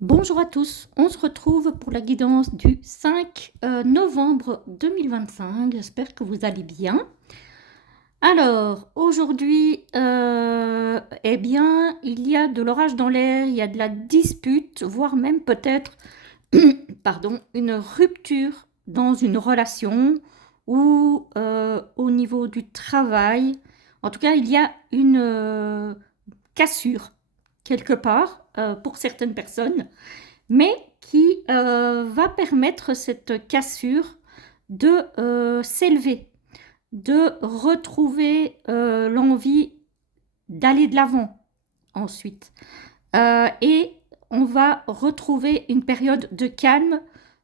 Bonjour à tous, on se retrouve pour la guidance du 5 novembre 2025. J'espère que vous allez bien. Alors, aujourd'hui, eh bien, il y a de l'orage dans l'air, il y a de la dispute, voire même peut-être, pardon, une rupture dans une relation ou au niveau du travail. En tout cas, il y a une cassure quelque part pour certaines personnes, mais qui va permettre cette cassure de s'élever, de retrouver l'envie d'aller de l'avant ensuite. Et on va retrouver une période de calme,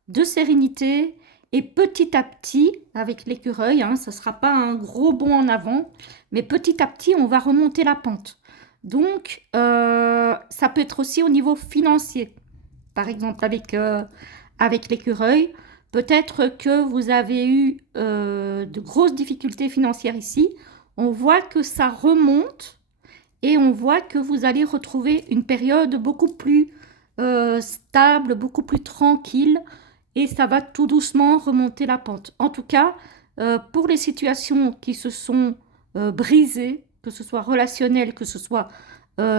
de sérénité, et petit à petit, avec l'écureuil, hein, ce ne sera pas un gros bond en avant, mais petit à petit, on va remonter la pente. Donc, ça peut être aussi au niveau financier. Par exemple, avec l'écureuil, peut-être que vous avez eu de grosses difficultés financières ici. On voit que ça remonte et on voit que vous allez retrouver une période beaucoup plus stable, beaucoup plus tranquille et ça va tout doucement remonter la pente. En tout cas, pour les situations qui se sont brisées, que ce soit relationnel, que ce soit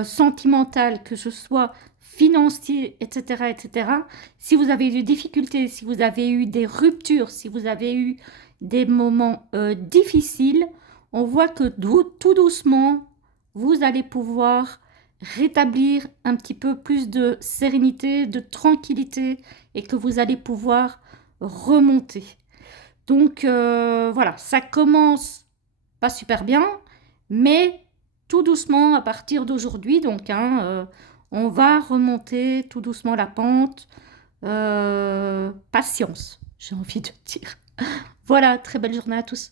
sentimental, que ce soit financier, etc., etc., si vous avez eu des difficultés, si vous avez eu des ruptures, si vous avez eu des moments difficiles, on voit que tout doucement, vous allez pouvoir rétablir un petit peu plus de sérénité, de tranquillité et que vous allez pouvoir remonter. Donc voilà, ça commence pas super bien, mais tout doucement à partir d'aujourd'hui, donc hein, on va remonter tout doucement la pente. Patience, j'ai envie de dire. Voilà, très belle journée à tous.